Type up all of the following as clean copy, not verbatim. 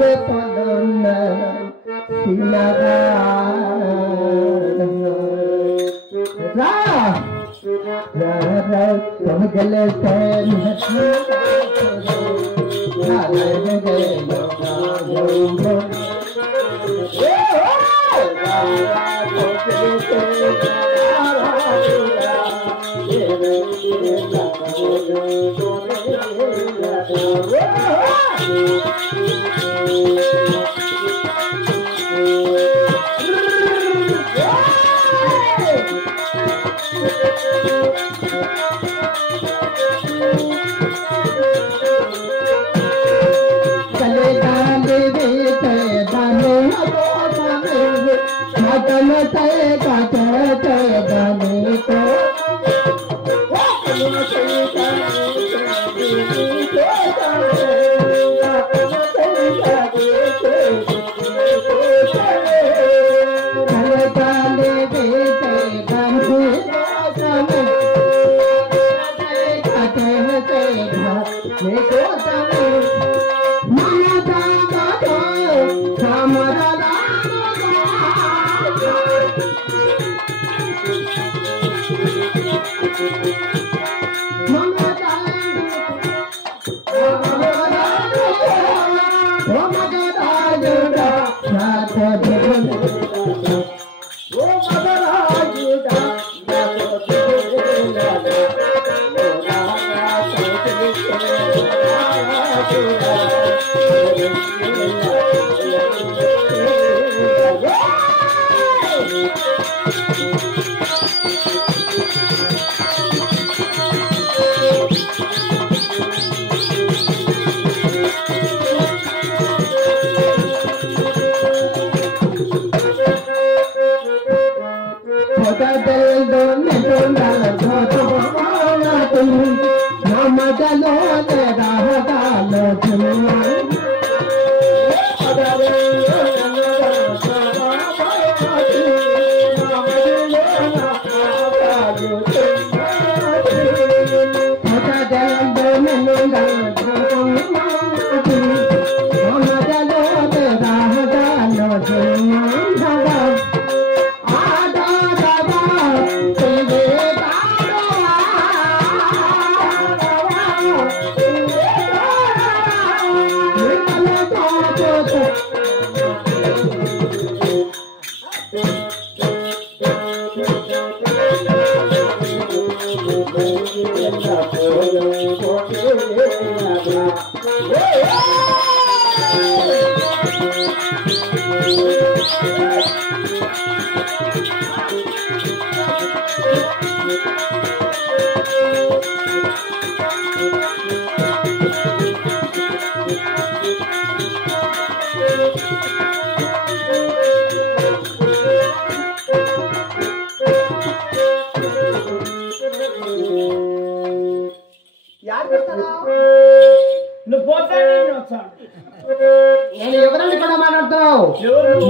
Save Polona, Sinaga.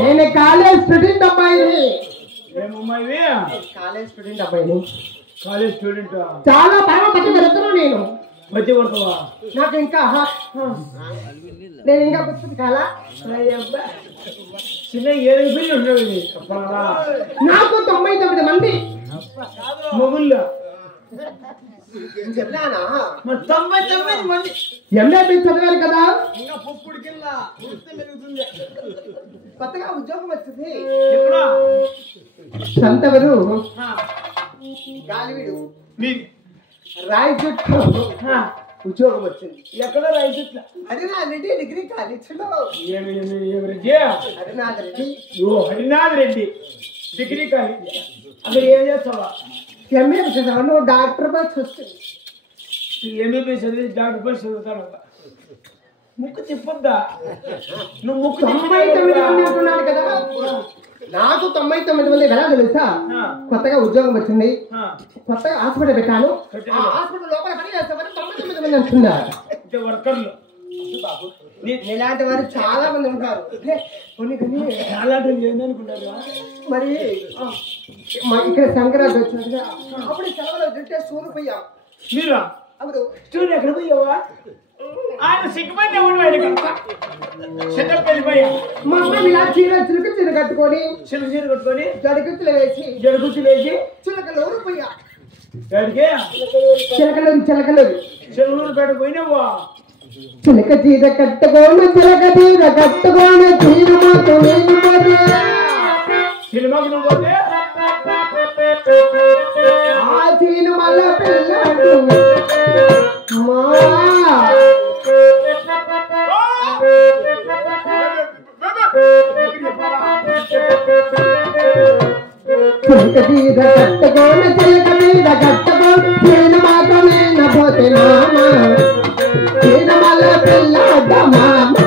నేను college student అబ్బాయిని. College student అబ్బాయిని. కాలేజ్ స్టూడెంట్ చాలా బాగా పట్టి పెడుతున్నాను నేను. మధ్య పడతావా? నాకు ఇంకా నేను ఇంకా పుస్తకం కాలా చిన్న 7 పిల్లలు ఉండేవి. నాకు 99 మంది మొగుళ్ళు. చెప్పానా? 99 మంది ఎంఏపీ చదవాలి కదా. ఇంకా పొప్పుడు కింద పెరుగుతుంది. కొత్తగా ఉద్యోగం వచ్చింది. ఎప్పుడా? సంతవరు గాలివీడు రాయి చుట్టూ ఉద్యోగం వచ్చింది. ఎక్కడ రాయి చుట్టూ? హరినాథ్ రెడ్డి డిగ్రీ కాలేజీలో. హరినాథ్ రెడ్డి. Harinath Reddy degree college. అక్కడ ఏం చేస్తావా? ఎంఏ చదివాను. డాక్టర్ బస్ వస్తుంది. ఎంఏపీ చదివి డాక్టర్ బస్ చదువుతాడు. ముక్కు తిప్పొద్దా? నువ్వు ముక్కు 99 మంది అంటున్నాను కదా. నాకు 99 మంది ఎలా తెలుసా? కొత్తగా ఉద్యోగం వచ్చింది, కొత్తగా హాస్పిటల్ పెట్టాను. హాస్పిటల్ లోపల పని చేస్తామని 99 మంది అంటున్నారు. వర్కర్లు ఇలాంటి వారు చాలా మంది ఉంటారు. కొన్ని కొన్ని ఏందనుకుంటారు. మరి ఇక్కడ సంక్రాంతి వచ్చినట్టుగా అప్పుడు సెలవులు తింటే స్టూర్ పోయాం. మీరా? అప్పుడు స్టూర్ ఎక్కడ పోయావా? ఆయన సిగ్గుపడి ఉండి ఆయన చెక్కలు వెళ్ళిపోయా మా అమ్మ ఇలా చిలుకు చీర కట్టుకొని చీర కట్టుకొని జడగుత్తులు వేసి చిలకలు ఊరిపోయా చెరువులు పెట్టకపోయినావా చిలక చీర కట్టుకోను చీర మాత్రం సినిమాకు నువ్వు పోతే ఆ సినిమాల పిల్లడు చిలక చీర కట్టుకోను చీర మాత్రమే నపోతే మామ సినిమాల పిల్లడ మామ